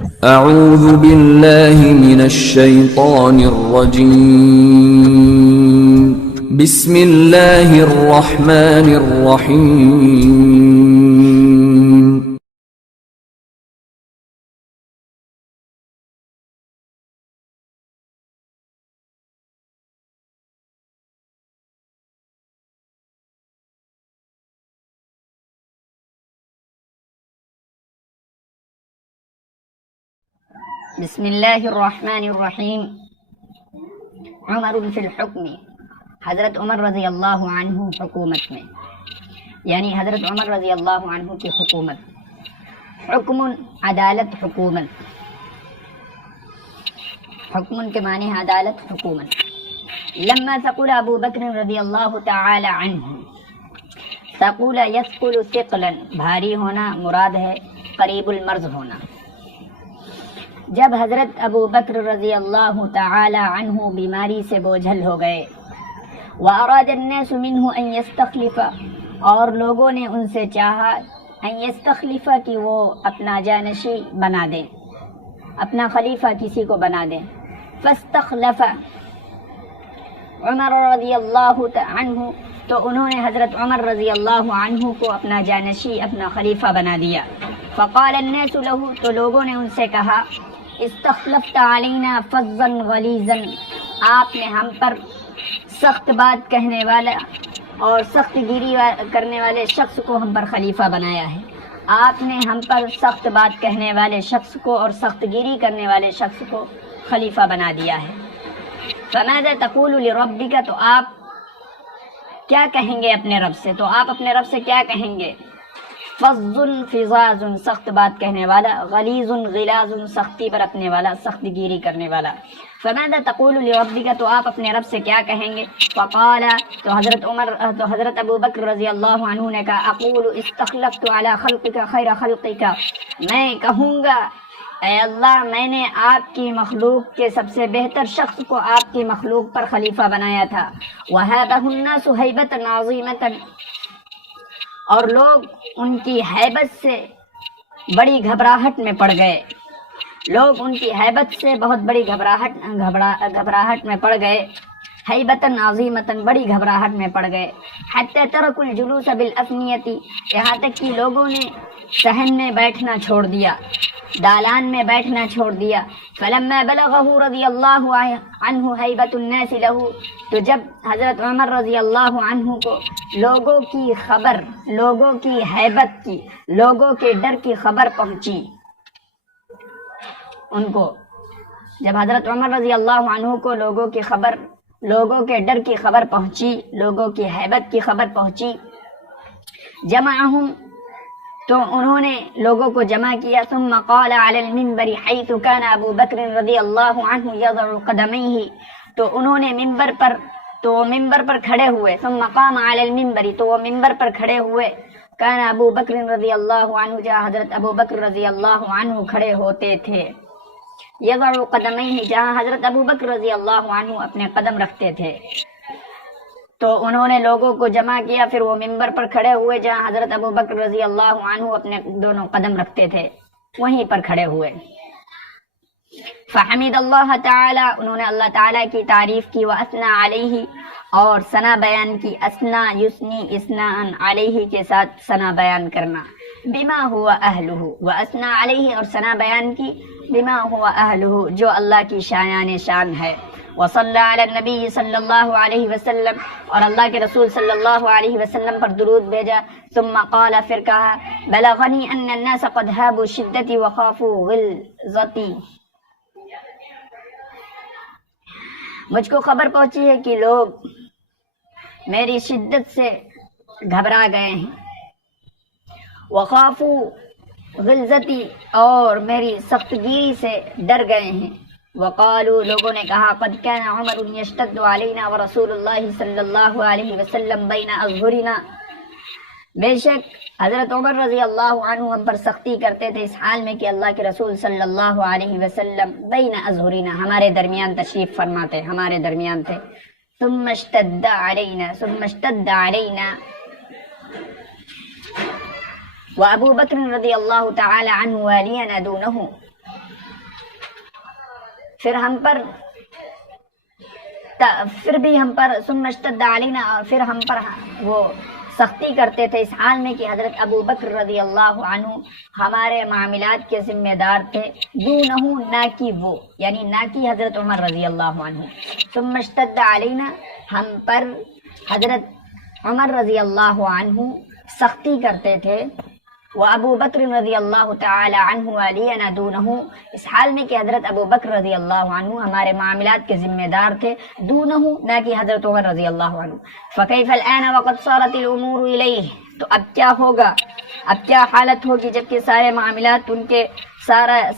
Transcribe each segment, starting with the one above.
اعوذ باللہ من الشیطان الرجیم بسم اللہ الرحمن الرحیم بسم اللہ الرحمن الرحیم. عمر فی الحکم، حضرت عمر رضی اللہ عنہ حکومت میں، یعنی حضرت عمر رضی اللہ عنہ کی حکومت. حکم عدالت، حکومت. حکم کے معنی ہے عدالت، حکومت. لما ثقل ابو بکر رضی اللہ تعالی عنہ، ثقل یثقل ثقلا، بھاری ہونا مراد ہے قریب المرض ہونا. جب حضرت ابو بکر رضی اللہ تعالی عنہ بیماری سے بوجھل ہو گئے، وَأَرَادَ النَّاسُ مِنْهُ أَنْ يَسْتَخْلِفَ، اور لوگوں نے ان سے چاہا أَنْ يَسْتَخْلِفَ کہ وہ اپنا جانشی بنا دیں، اپنا خلیفہ کسی کو بنا دیں. فَاسْتَخْلَفَ عمر رضی اللہ عنہ، تو انہوں نے حضرت عمر رضی اللہ عنہ کو اپنا جانشی، اپنا خلیفہ بنا دیا. فقال الناس له، تو لوگوں نے ان سے کہا استخلفت علینا فظا غلیظا، آپ نے ہم پر سخت بات کہنے والا اور سخت گیری کرنے والے شخص کو ہم پر خلیفہ بنایا ہے. آپ نے ہم پر سخت بات کہنے والے شخص کو اور سخت گیری کرنے والے شخص کو خلیفہ بنا دیا ہے. فماذا تقول لربک، تو آپ کیا کہیں گے اپنے رب سے؟ تو آپ اپنے رب سے کیا کہیں گے؟ فظ فظاظ، سخت بات کہنے والا، غلیظ غلاظ، سختی برتنے والا، سخت گیری کرنے والا. فماذا تقول لربک، تو آپ اپنے رب سے کیا کہیں گے؟ فقال، تو حضرت ابو بکر رضی اللہ عنہ نے کہا اقول استخلفت علی خلقک خیر خلقک، میں کہوں گا اے اللہ میں نے آپ کی مخلوق کے سب سے بہتر شخص کو آپ کی مخلوق پر خلیفہ بنایا تھا. وَهَابَهُ النَّاسُ هَيْبَةً عَظِيمَةً، اور لوگ ان کی ہیبت سے بڑی گھبراہٹ میں پڑ گئے. لوگ ان کی ہیبت سے بہت بڑی گھبراہٹ میں پڑ گئے. ہیبتاً عظیمتاً، بڑی گھبراہٹ میں پڑ گئے. حتی ترکوا الجلوس بالافنیۃ، یہاں تک کہ لوگوں نے صحن میں بیٹھنا چھوڑ دیا، دالان میں بیٹھنا چھوڑ دیا. فلما بلغہ رضی اللہ عنہ ہیبت الناس لہ، تو جب حضرت عمر رضی اللہ عنہ کو لوگوں کی خبر، لوگوں کی ہیبت کی، لوگوں کے ڈر کی خبر پہنچی ان کو، جب حضرت عمر رضی اللہ عنہ کو لوگوں کی خبر، لوگوں کے ڈر کی خبر پہنچی، لوگوں کی ہیبت کی خبر پہنچی، جمعہم، تو انہوں نے لوگوں کو جمع کیا. ثم قال علی المنبر حیث کان ابو بکر رضی اللہ عنہ یضع قدمیہ، تو انہوں نے ممبر پر کھڑے ہوئے. ثم قام علی المنبر، تو وہ ممبر پر کھڑے ہوئے. کان ابو بکر رضی اللہ عنہ، جہاں حضرت ابو بکر رضی اللہ عنہ کھڑے ہوتے تھے. یضع قدمیہ، جہاں حضرت ابو بکر رضی اللہ عنہ اپنے قدم رکھتے تھے. تو انہوں نے لوگوں کو جمع کیا، پھر وہ ممبر پر کھڑے ہوئے جہاں حضرت ابو بکر رضی اللہ عنہ اپنے دونوں قدم رکھتے تھے، وہیں پر کھڑے ہوئے. فحمد اللہ تعالی، انہوں نے اللہ تعالیٰ کی تعریف کی. واثنا علیہ، اور ثنا بیان کی. اثنا یثنی اثناء، علیہ کے ساتھ ثنا بیان کرنا. بما ہوا اہلہ، واثنا علیہ، اور ثنا بیان کی بما ہوا اہلہ، جو اللہ کی شایان شان ہے. وصلی علی النبی صلی اللہ علیہ وسلم، اور اللہ کے رسول صلی اللہ علیہ وسلم پر درود بھیجا. ثم قال، پھر کہا بلغنی ان الناس قد هابوا شدتی وخافوا غلظتی، مجھ کو خبر پہنچی ہے کہ لوگ میری شدت سے گھبرا گئے ہیں. وخافوا غلظتی، اور میری سخت گیری سے ڈر گئے ہیں. وقالوا، لوگوں نے کہا قد كان عمر يشتد علينا ورسول اللہ صلی اللہ علیہ وسلم بین اظہرنا، بے شک حضرت عمر رضی اللہ عنہ ہم پر سختی کرتے تھے اس حال میں کہ اللہ کے رسول صلی اللہ علیہ وسلم بین اظہرنا، ہمارے درمیان تشریف فرماتے، ہمارے درمیان تھے. ثم اشتد علینا وابو بکر رضی اللہ تعالی عنہ والینا دونہ، پھر بھی ہم پر ثم اشتد علینا، اور پھر ہم پر وہ سختی کرتے تھے اس حال میں کہ حضرت ابو بکر رضی اللہ عنہ ہمارے معاملات کے ذمہ دار تھے، دونہ نہ کہ وہ، یعنی نہ کہ حضرت عمر رضی اللہ عنہ. ثم اشتد علینا، ہم پر حضرت عمر رضی اللہ عنہ سختی کرتے تھے، وابو بکر رضی اللہ تعالی عنہ علینا دونہ، اس حال میں کہ حضرت ابو بکر رضی اللہ عنہ ہمارے معاملات کے ذمہ دار تھے، دونہ نہ کہ حضرت عمر رضی اللہ عنہ. فکیف الآن وقد صارت الامور الیہ، تو اب کیا ہوگا، اب کیا حالت ہوگی جبکہ سارے معاملات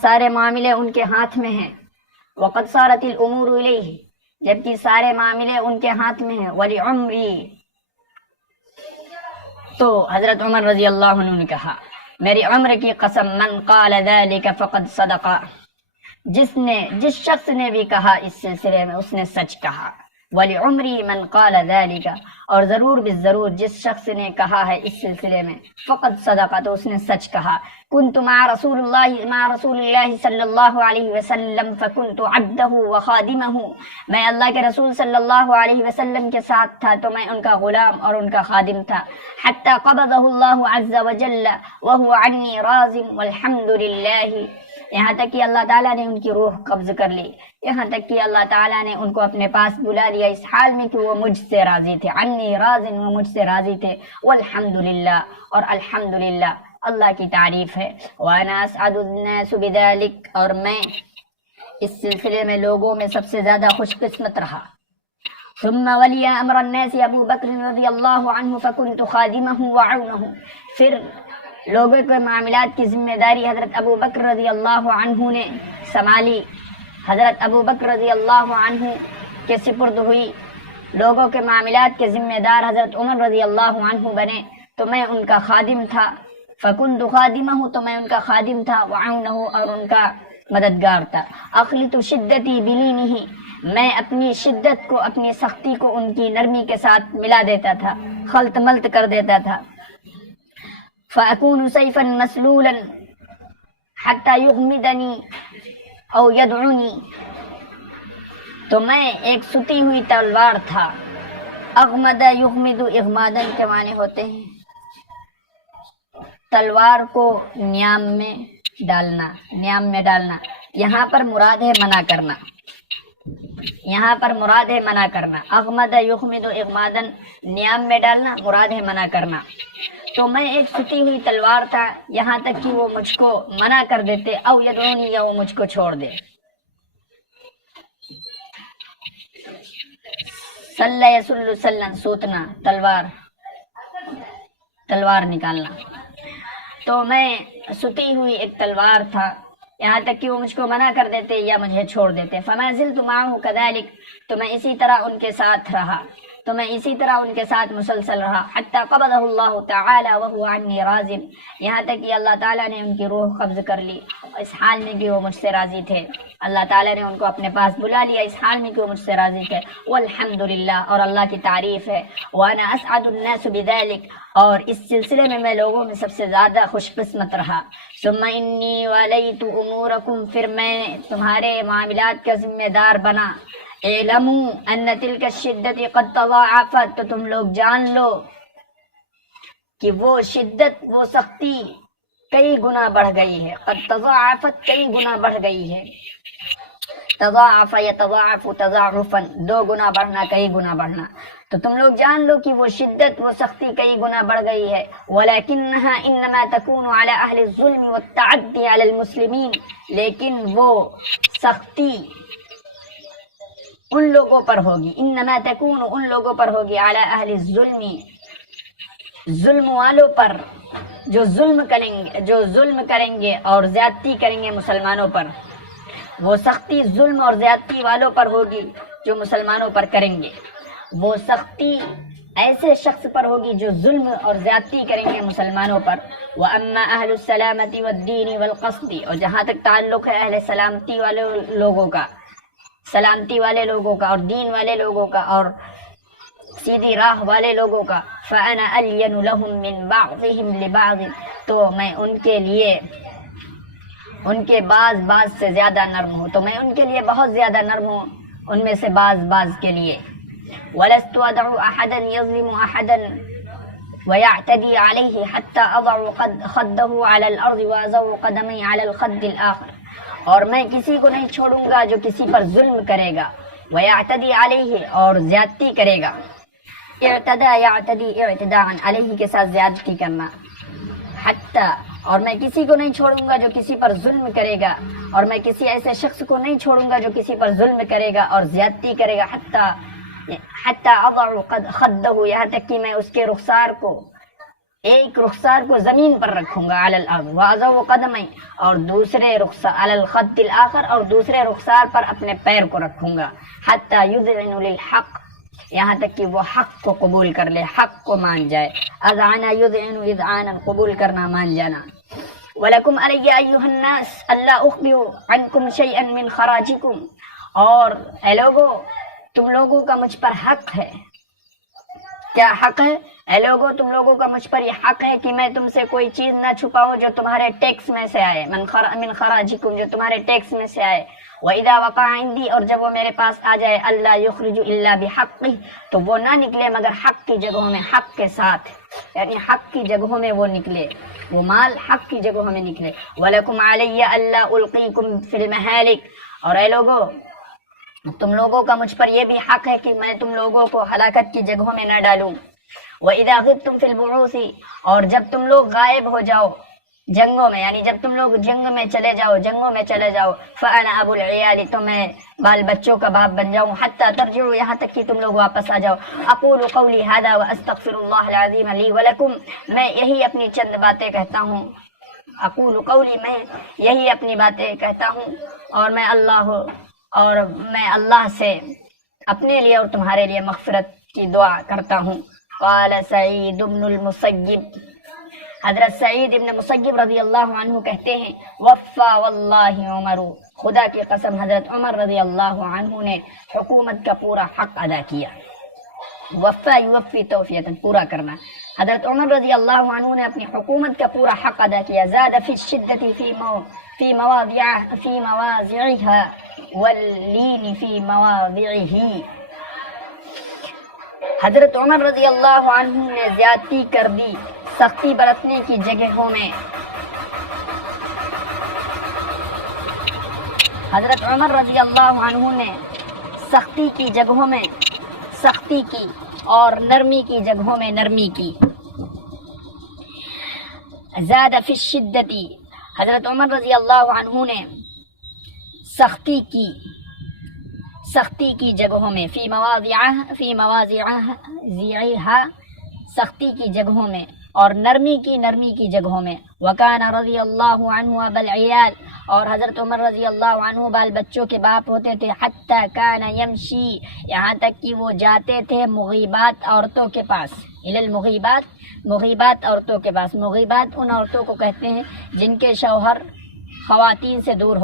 سارے معاملے ان کے ہاتھ میں ہیں. وقد صارت الامور الیہ، جبکہ سارے معاملے ان کے ہاتھ میں ہیں. ولعمری، تو حضرت عمر رضی اللہ عنہ نے کہا میری عمر کی قسم، من قال ذلك فقد صدق، جس شخص نے بھی کہا اس سلسلے میں اس نے سچ کہا. ولعمری من قال ذلك، اور ضرور بالضرور جس شخص نے کہا ہے اس سلسلے میں فقد صدق، تو اس نے سچ کہا. كنت مع رسول اللہ صلی اللہ علیہ وسلم فكنت عبده وخادمه، میں اللہ کے رسول صلی اللہ علیہ وسلم کے ساتھ تھا تو میں ان کا غلام اور ان کا خادم تھا. حتى قبضه الله عز وجل وهو عني راض والحمد لله، یہاں تک کہ اللہ تعالیٰ نے ان کی روح قبض کر لی، یہاں تک کہ اللہ تعالیٰ نے ان کو اپنے پاس بلا لیا اس حال میں کہ وہ مجھ سے راضی تھے. عنی راض، وہ مجھ سے راضی تھے. والحمدللہ، اور الحمدللہ اللہ کی تعریف ہے. وانا اسعد الناس بذلک، اور میں اس سلسلے میں لوگوں میں سب سے زیادہ خوش قسمت رہا. ثم ولی امر الناس ابو بکر رضی اللہ عنہ فکنت خادمہ وعونہ، پھر لوگوں کے معاملات کی ذمہ داری حضرت ابو بکر رضی اللہ عنہ نے سنبھالی. حضرت ابو بکر رضی اللہ عنہ کے سپرد ہوئی. لوگوں کے معاملات کے ذمہ دار حضرت عمر رضی اللہ عنہ بنے تو میں ان کا خادم تھا. فکنت خادمہ، تو میں ان کا خادم تھا. وعونہ، اور ان کا مددگار تھا. اخلط شدتی بلینہ، میں اپنی شدت کو، اپنی سختی کو ان کی نرمی کے ساتھ ملا دیتا تھا، خلط ملط کر دیتا تھا. فأكون سيفا مسلولا حتى يغمدني او يدعني، تو میں ایک ستی ہوئی تلوار تھا. اغمد یغمد، اغمادن کے معنی ہوتے ہیں تلوار کو نیام میں ڈالنا، نیام میں ڈالنا. یہاں پر مراد ہے منع کرنا، یہاں پر مراد ہے منع کرنا. اغمد یغمد اغمادن، نیام میں ڈالنا، مراد ہے منع کرنا. تو میں ایک ستی ہوئی تلوار تھا یہاں تک کہ وہ مجھ کو منع کر دیتے، او یدعونی، یا وہ مجھ کو چھوڑ دے. سلّ یسل سلن، سوتنا، تلوار نکالنا. تو میں ستی ہوئی ایک تلوار تھا یہاں تک کہ وہ مجھ کو منع کر دیتے یا مجھے چھوڑ دیتے. فما زلت معه كذلك، تو میں اسی طرح ان کے ساتھ رہا، تو میں اسی طرح ان کے ساتھ مسلسل رہا. حتی قبضہ اللہ تعالی وهو عنی راض، یہاں تک کہ اللہ تعالیٰ نے ان کی روح قبض کر لی اس حال میں کہ وہ مجھ سے راضی تھے. اللہ تعالیٰ نے ان کو اپنے پاس بلا لیا اس حال میں کہ وہ مجھ سے راضی تھے. والحمدللہ، اور اللہ کی تعریف ہے. وانا اسعد الناس بذلک، اور اس سلسلے میں میں لوگوں میں سب سے زیادہ خوش قسمت رہا. ثم انی ولیت امورکم، پھر میں تمہارے معاملات کا ذمہ دار بنا. اعلموا ان تلک الشدت قد تضاعفت، تو تم لوگ جان لو کہ وہ شدت، وہ سختی کئی گنا بڑھ گئی ہے. قد تضاعفت، کئی گنا بڑھ گئی ہے. تضاعف یتضاعف تضاعفا، دو گنا بڑھنا، کئی گنا بڑھنا. تو تم لوگ جان لو کہ وہ شدت، وہ سختی کئی گنا بڑھ گئی ہے. ولکنها انما تكون على اہل الظلم والتعدی على المسلمین، لیکن وہ سختی ان لوگوں پر ہوگی، انما تکون، ان لوگوں پر ہوگی، علی اہل الظلم، ظلم والوں پر، جو ظلم کریں گے اور زیادتی کریں گے مسلمانوں پر. وہ سختی ظلم اور زیادتی والوں پر ہوگی جو مسلمانوں پر کریں گے. وہ سختی ایسے شخص پر ہوگی جو ظلم اور زیادتی کریں گے مسلمانوں پر. وَأَمَّا أَهْلُ السَّلَامَةِ وَالدِّينِ وَالْقَصْدِ، اور جہاں تک تعلق ہے اہل سلامتی والے لوگوں کا، سلامتی والے لوگوں کا اور دین والے لوگوں کا اور سیدھی راہ والے لوگوں کا. فَأَنَا أَلْيَنُ لَهُم مِّن بَعْضِهِمْ لِبَعْضٍ، تو میں ان کے لیے ان کے بعض سے زیادہ نرم ہوں، تو میں ان کے لیے بہت زیادہ نرم ہوں ان میں سے بعض کے لیے۔ وَلَسْتُ أَدْعُ أَحَدًا يَظْلِمُ أَحَدًا وَيَعْتَدِي عَلَيْهِ حَتَّى أَضَعُ خَدَّهُ عَلَى الْأَرْضِ وَأَضَعُ قَدَمَيْ عَلَى الْخَدِّ الْآخَرِ، اور میں کسی کو نہیں چھوڑوں گا جو کسی پر ظلم کرے گا، وَيَعْتَدِي عَلَيْهِ اور زیادتی کرے گا، اعتدا یعتدی اعتداء علیہ کے ساتھ زیادتی کرنا، حتی اور میں کسی کو نہیں چھوڑوں گا جو کسی پر ظلم کرے گا، اور میں کسی ایسے شخص کو نہیں چھوڑوں گا جو کسی پر ظلم کرے گا اور زیادتی کرے گا، حتی اضع خدہ، یہاں تک کہ میں اس کے رخسار کو، ایک رخسار کو زمین پر رکھوں گا، علی الارض، واضع قدمی، اور دوسرے رخسار علی الخد الاخر، اور دوسرے رخسار پر اپنے پیر کو رکھوں گا، حتی یذعن للحق، یہاں تک کہ وہ حق کو قبول کر لے، حق کو مان جائے، اذعن یذعن اذعانا، قبول کرنا، مان جانا۔ وَلَكُمْ عَلَيَّ أَيُّهَا النَّاسُ أَلَّا أُخْبِرُ عَنْكُمْ شَيْئًا مِّنْ خَرَاجِكُمْ، اور اے لوگو تم لوگوں کا مجھ پر حق ہے۔ کیا حق ہے؟ اے لوگو تم لوگوں کا مجھ پر یہ حق ہے کہ میں تم سے کوئی چیز نہ چھپاؤں جو تمہارے ٹیکس میں سے آئے، من خراجکم، جو تمہارے ٹیکس میں سے آئے، وَإِذَا وَقَعَ عِنْدِي، اور جب وہ میرے پاس آ جائے، أَلَّا يُخْرِجُ إِلَّا بِحَقِّهِ، تو وہ نہ نکلے مگر حق کی جگہوں میں، حق کے ساتھ، یعنی حق کی جگہوں میں وہ نکلے، وہ مال حق کی جگہوں میں نکلے۔ وَلَكُمْ عَلَيَّ أَلَّا أُلْقِيكُمْ فِي الْمَهَالِكِ، اور اے لوگو تم لوگوں کا مجھ پر یہ بھی حق ہے کہ میں تم لوگوں کو ہلاکت کی جگہوں میں نہ ڈالوں۔ وَإِذَا غِبْتُمْ فِي الْبُعُوثِ، اور جب تم لوگ غائب ہو جاؤ جنگوں میں، یعنی جب تم لوگ جنگ میں چلے جاؤ، جنگوں میں چلے جاؤ، فَأَنَا أَبُو الْعِيَالِ، تو میں بال بچوں کا باپ بن جاؤں، حَتَّى تَرْجِعُوا، یہاں تک کہ تم لوگ واپس آ جاؤ۔ أَقُولُ قَوْلِي هَذَا وَأَسْتَغْفِرُ اللَّهَ الْعَظِيمَ لِي وَلَكُمْ، میں یہی اپنی چند باتیں کہتا ہوں، اقول قولی، میں یہی اپنی باتیں کہتا ہوں، اور میں اللہ سے اپنے لیے اور تمہارے لیے مغفرت کی دعا کرتا ہوں۔ قال سعید بن المسیب، حضرت سعید ابن مسیب رضی اللہ عنہ کہتے ہیں، وفا واللہ عمر، خدا کی قسم حضرت عمر رضی اللہ عنہ نے حکومت کا پورا حق ادا کیا۔ وفا یوفی توفیتا، پورا کرنا، حضرت عمر رضی اللہ عنہ نے اپنی حکومت کا پورا حق ادا کیا۔ زاد فی الشدت فی مواضعها واللین فی مواضعہ، حضرت عمر رضی اللہ عنہ نے زیادتی کر دی سختی برتنے کی جگہوں میں، حضرت عمر رضی اللہ عنہ نے سختی کی جگہوں میں سختی کی اور نرمی کی جگہوں میں نرمی کی۔ زاد فی الشدتی، حضرت عمر رضی اللہ عنہ نے سختی کی جگہوں میں، فی مواضعہ سختی کی جگہوں میں، اور نرمی کی جگہوں میں۔ وکان رضی اللہ عنہ ابا العیال، اور حضرت عمر رضی اللہ عنہ بال بچوں کے باپ ہوتے تھے۔ حتی کان یمشی، یہاں تک کہ وہ جاتے تھے مغیبات عورتوں کے پاس، مغیبات عورتوں کے پاس۔ مغیبات ان عورتوں کو کہتے ہیں جن کے شوہر خواتین سے دور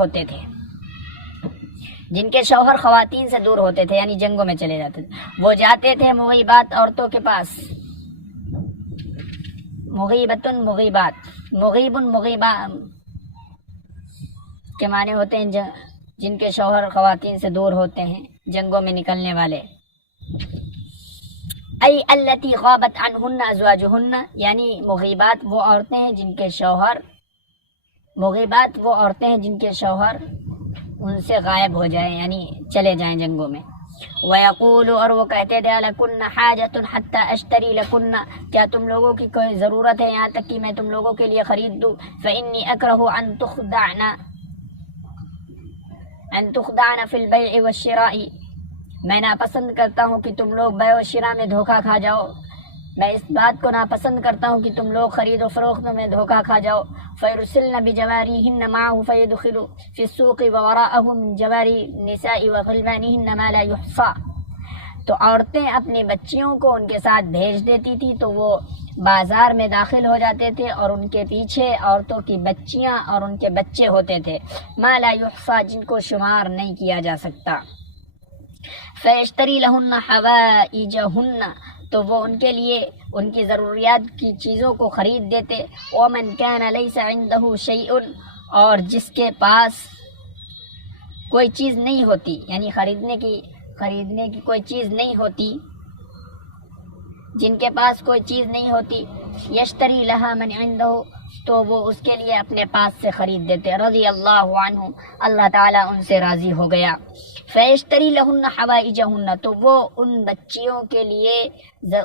ہوتے تھے، یعنی جنگوں میں چلے جاتے تھے، وہ جاتے تھے مغیبات عورتوں کے پاس۔ مغیبہ کے معنی ہوتے ہیں جن کے شوہر خواتین سے دور ہوتے ہیں، جنگوں میں نکلنے والے۔ ای التی غابت عنہن ازواجہن، یعنی مغیبات وہ عورتیں ہیں جن کے شوہر ان سے غائب ہو جائیں، یعنی چلے جائیں جنگوں میں۔ وَيَقُولُ، اور وہ کہتے تھے، لَكُنَّ حَاجَةٌ حَتَّى أَشْتَرِي لَكُنَّ، کیا تم لوگوں کی کوئی ضرورت ہے یہاں تک کہ میں تم لوگوں کے لیے خرید دوں؟ فَإِنِّي أَكْرَهُ أَن تُخْدَعْنَ فِي الْبَيْعِ وَالشِّرَاءِ، میں ناپسند کرتا ہوں کہ تم لوگ بیع و شراء میں دھوکہ کھا جاؤ، میں اس بات کو ناپسند کرتا ہوں کہ تم لوگ خرید و فروخت میں دھوکہ کھا جاؤ۔ فَيُرْسِلْنَ بِجَوَارِيهِنَّ مَعَهُ فَيَدْخِلُ فِي السُّوقِ وَوَرَاءَهُ مِنْ جَوَارِي النِّسَاءِ وَغِلْمَانِهِنَّ مَا لَا يُحْصَى، تو عورتیں اپنی بچیوں کو ان کے ساتھ بھیج دیتی تھی تو وہ بازار میں داخل ہو جاتے تھے، اور ان کے پیچھے عورتوں کی بچیاں اور ان کے بچے ہوتے تھے، مَا لَا يُحْصَى، جن کو شمار نہیں کیا جا سکتا۔ فَيَشْتَرِي لَهُنَّ حَوَائِجَهُنَّ، تو وہ ان کے لیے ان کی ضروریات کی چیزوں کو خرید دیتے۔ وَمَنْ كَانَ لَيْسَ عِنْدَهُ شَيْءٌ، اور جس کے پاس کوئی چیز نہیں ہوتی، یعنی خریدنے کی کوئی چیز نہیں ہوتی، جن کے پاس کوئی چیز نہیں ہوتی، یشتری لہا من عنده، تو وہ اس کے لیے اپنے پاس سے خرید دیتے، رضی اللہ عنہ، اللہ تعالیٰ ان سے راضی ہو گیا۔ فیشتری لہن حوائجہن، تو وہ ان بچیوں کے لیے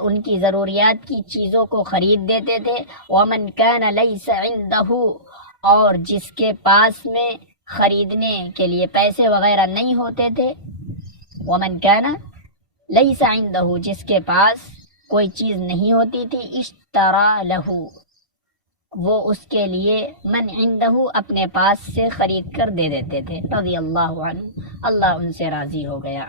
ان کی ضروریات کی چیزوں کو خرید دیتے تھے۔ ومن کان لیس عنده، اور جس کے پاس میں خریدنے کے لیے پیسے وغیرہ نہیں ہوتے تھے، ومن کان لیس عنده، جس کے پاس کوئی چیز نہیں ہوتی تھی، اشترا لہو، وہ اس کے لیے من عنده، اپنے پاس سے خرید کر دے دیتے تھے، رضی اللہ عنہ، اللہ ان سے راضی ہو گیا۔